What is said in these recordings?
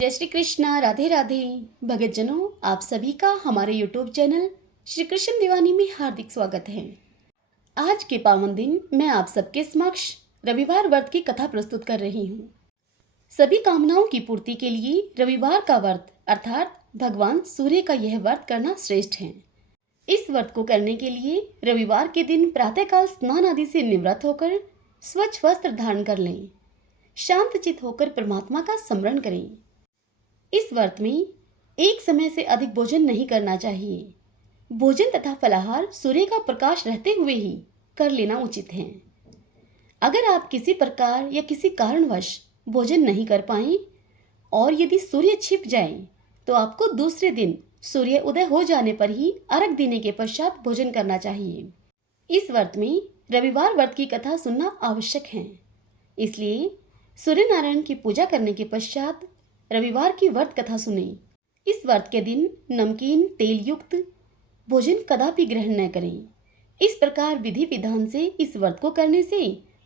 जय श्री कृष्णा, राधे राधे। भगतजनों, आप सभी का हमारे YouTube चैनल श्री कृष्ण दीवानी में हार्दिक स्वागत है। आज के पावन दिन मैं आप सबके समक्ष रविवार व्रत की कथा प्रस्तुत कर रही हूँ। सभी कामनाओं की पूर्ति के लिए रविवार का व्रत अर्थात भगवान सूर्य का यह व्रत करना श्रेष्ठ है। इस व्रत को करने के लिए रविवार के दिन प्रातःकाल स्नान आदि से निवृत्त होकर स्वच्छ वस्त्र धारण कर लें। शांत चित होकर परमात्मा का स्मरण करें। इस व्रत में एक समय से अधिक भोजन नहीं करना चाहिए। भोजन तथा फलाहार सूर्य का प्रकाश रहते हुए ही कर लेना उचित है। अगर आप किसी प्रकार या किसी कारणवश भोजन नहीं कर पाएं और यदि सूर्य छिप जाए तो आपको दूसरे दिन सूर्य उदय हो जाने पर ही अर्घ देने के पश्चात भोजन करना चाहिए। इस व्रत में रविवार व्रत की कथा सुनना आवश्यक है, इसलिए सूर्य नारायण की पूजा करने के पश्चात रविवार की व्रत कथा सुने। इस व्रत के दिन नमकीन तेल युक्त भोजन कदापि ग्रहण न करें। इस प्रकार विधि विधान से इस व्रत को करने से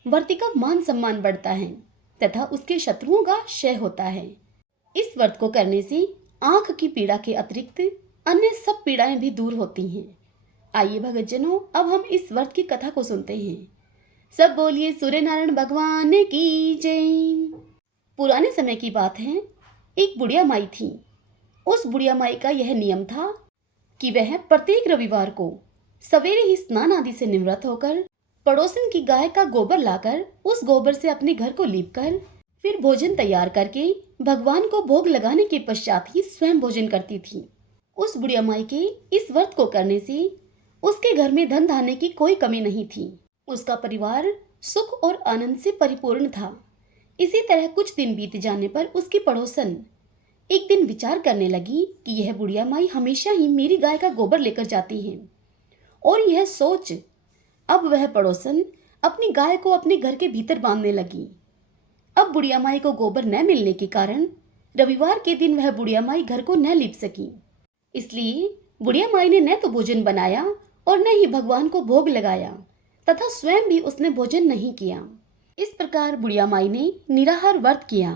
व्रती का मान सम्मान बढ़ता है तथा उसके शत्रुओं का क्षय होता है। इस व्रत को करने से आंख की पीड़ा के अतिरिक्त अन्य सब पीड़ाएं भी दूर होती हैं। आइए भगतजनों, अब हम इस व्रत की कथा को सुनते हैं। सब बोलिए सूर्य नारायण भगवान की जय। पुराने समय की बात है, एक बुढ़िया माई थी। उस बुढ़िया माई का यह नियम था कि वह प्रत्येक रविवार को सवेरे ही स्नान आदि से निवृत्त होकर पड़ोसन की गाय का गोबर लाकर उस गोबर से अपने घर को लीपकर फिर भोजन तैयार करके भगवान को भोग लगाने के पश्चात ही स्वयं भोजन करती थी। उस बुढ़िया माई के इस व्रत को करने से उसके घर में धन धान्य की कोई कमी नहीं थी। उसका परिवार सुख और आनंद से परिपूर्ण था। इसी तरह कुछ दिन बीत जाने पर उसकी पड़ोसन एक दिन विचार करने लगी कि यह बुढ़िया माई हमेशा ही मेरी गाय का गोबर लेकर जाती है, और यह सोच अब वह पड़ोसन अपनी गाय को अपने घर के भीतर बांधने लगी। अब बुढ़िया माई को गोबर न मिलने के कारण रविवार के दिन वह बुढ़िया माई घर को न लीप सकी। इसलिए बुढ़िया माई ने न तो भोजन बनाया और न ही भगवान को भोग लगाया तथा स्वयं भी उसने भोजन नहीं किया। इस प्रकार बुढ़िया माई ने निराहार व्रत किया।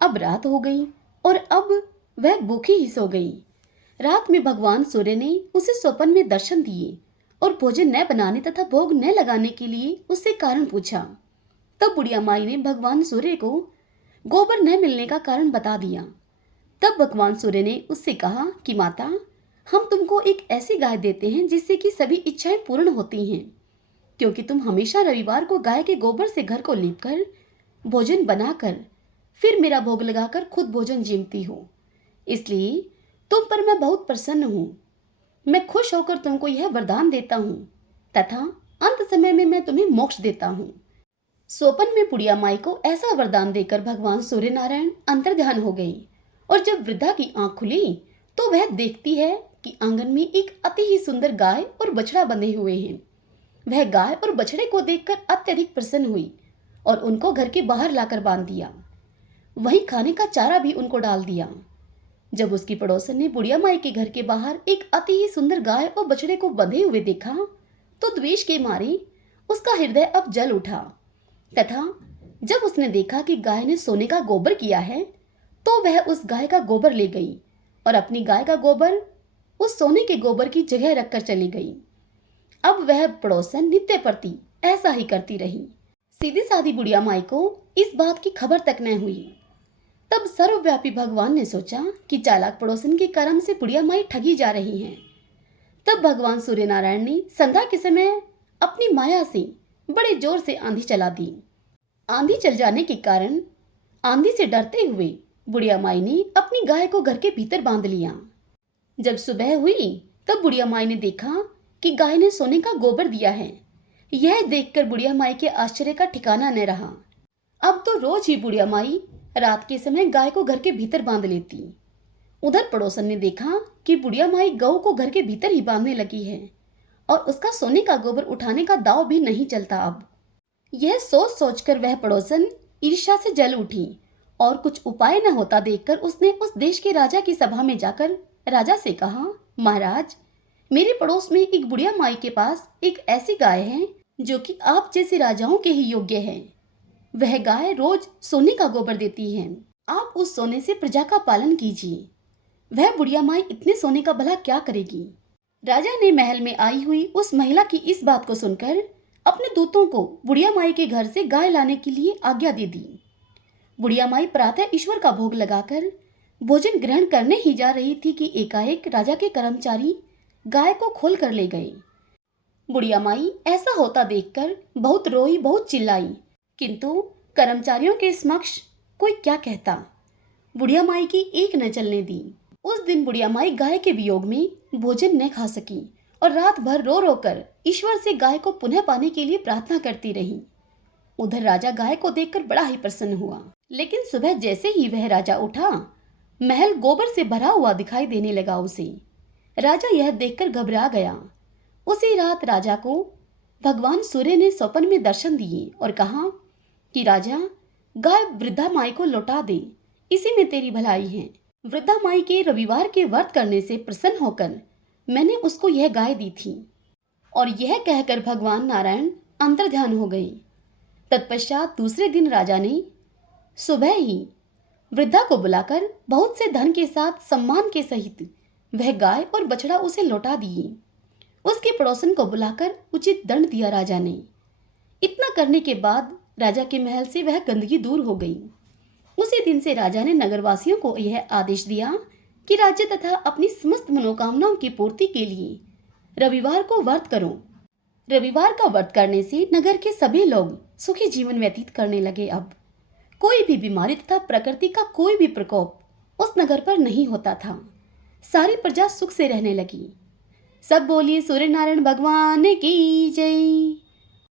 अब रात हो गई और अब वह भूखी ही सो गई। रात में भगवान सूर्य ने उसे स्वप्न में दर्शन दिए और भोजन न बनाने तथा भोग न लगाने के लिए उससे कारण पूछा। तब बुढ़िया माई ने भगवान सूर्य को गोबर न मिलने का कारण बता दिया। तब भगवान सूर्य ने उससे कहा कि माता, हम तुमको एक ऐसी गाय देते हैं जिससे कि सभी इच्छाएं पूर्ण होती हैं, क्योंकि तुम हमेशा रविवार को गाय के गोबर से घर को लीपकर भोजन बनाकर फिर मेरा भोग लगाकर खुद भोजन जीमती हो। इसलिए तुम पर मैं बहुत प्रसन्न हूँ। मैं खुश होकर तुमको यह वरदान देता हूँ तथा अंत समय में मैं तुम्हें मोक्ष देता हूँ। स्वप्न में बुढ़िया माई को ऐसा वरदान देकर भगवान सूर्य नारायण अंतर्ध्यान हो गई, और जब वृद्धा की आंख खुली तो वह देखती है कि आंगन में एक अति ही सुंदर गाय और बछड़ा बंधे हुए हैं। वह गाय और बछड़े को देखकर अत्यधिक प्रसन्न हुई और उनको घर के बाहर लाकर बांध दिया। वहीं खाने का चारा भी उनको डाल दिया। जब उसकी पड़ोसन ने बुढ़िया माई के घर के बाहर एक अति ही सुंदर गाय और बछड़े को बंधे हुए देखा तो द्वेष के मारे उसका हृदय अब जल उठा, तथा जब उसने देखा कि गाय ने सोने का गोबर किया है तो वह उस गाय का गोबर ले गई और अपनी गाय का गोबर उस सोने के गोबर की जगह रखकर चली गई। अब वह पड़ोसन नित्य प्रति ऐसा ही करती रही। सीधी सादी बुढ़िया माई को इस बात की खबर तक न हुई। तब सर्वव्यापी भगवान ने सोचा कि चालाक पड़ोसन के कर्म से बुढ़िया माई ठगी जा रही हैं। तब भगवान सूर्य नारायण ने संध्या के समय अपनी माया से बड़े जोर से आंधी चला दी। आंधी चल जाने के कारण आंधी से डरते हुए बुढ़िया माई ने अपनी गाय को घर के भीतर बांध लिया। जब सुबह हुई तब बुढ़िया माई ने देखा कि गाय ने सोने का गोबर दिया है। यह देखकर बुढ़िया माई के आश्चर्य का ठिकाना न रहा। अब तो रोज ही बुढ़िया माई रात के समय गाय को घर के भीतर बांध लेती। उधर पड़ोसन ने देखा कि बुढ़िया माई गऊ को घर के भीतर ही बांधने लगी है और उसका सोने का गोबर उठाने का दाव भी नहीं चलता। अब यह सोच सोचकर वह पड़ोसन ईर्ष्या से जल उठी और कुछ उपाय न होता देखकर उसने उस देश के राजा की सभा में जाकर राजा से कहा, महाराज, मेरे पड़ोस में एक बुढ़िया माई के पास एक ऐसी गाय है जो कि आप जैसे राजाओं के ही योग्य है। वह गाय रोज सोने का गोबर देती है। आप उस सोने से प्रजा का पालन कीजिए। वह बुढ़िया माई इतने सोने का भला क्या करेगी। राजा ने महल में आई हुई उस महिला की इस बात को सुनकर अपने दूतों को बुढ़िया माई के घर से गाय लाने के लिए आज्ञा दे दी। बुढ़िया माई प्रातः ईश्वर का भोग लगाकर भोजन ग्रहण करने ही जा रही थी कि एकाएक राजा के कर्मचारी गाय को खोल कर ले गए। बुढ़िया माई ऐसा होता देखकर बहुत रोई, बहुत चिल्लाई, किंतु कर्मचारियों के समक्ष कोई क्या कहता। बुढ़िया माई की एक न चलने दी। उस दिन बुढ़िया माई गाय के वियोग में भोजन न खा सकी और रात भर रो रो कर ईश्वर से गाय को पुनः पाने के लिए प्रार्थना करती रही। उधर राजा गाय को देखकर बड़ा ही प्रसन्न हुआ, लेकिन सुबह जैसे ही वह राजा उठा, महल गोबर से भरा हुआ दिखाई देने लगा उसे। राजा यह देखकर घबरा गया। उसी रात राजा को भगवान सूर्य ने स्वप्न में दर्शन दिए और कहा कि राजा, गाय वृद्धा माई को लौटा दे, इसी में तेरी भलाई है। वृद्धा माई के रविवार के व्रत करने से प्रसन्न होकर मैंने उसको यह गाय दी थी। और यह कहकर भगवान नारायण अंतर्ध्यान हो गए। तत्पश्चात दूसरे दिन राजा ने सुबह ही वृद्धा को बुलाकर बहुत से धन के साथ सम्मान के सहित वह गाय और बछड़ा उसे लौटा दिए। उसके पड़ोसन को बुलाकर उचित दंड दिया राजा ने। इतना करने के बाद राजा के महल से वह गंदगी दूर हो गई। उसी दिन से राजा ने नगरवासियों को यह आदेश दिया कि राज्य तथा अपनी समस्त मनोकामनाओं की पूर्ति के लिए रविवार को व्रत करो। रविवार का व्रत करने से नगर के सभी लोग सुखी जीवन व्यतीत करने लगे। अब कोई भी बीमारी तथा प्रकृति का कोई भी प्रकोप उस नगर पर नहीं होता था। सारी प्रजा सुख से रहने लगी। सब बोलिए सूर्य नारायण भगवान की जय।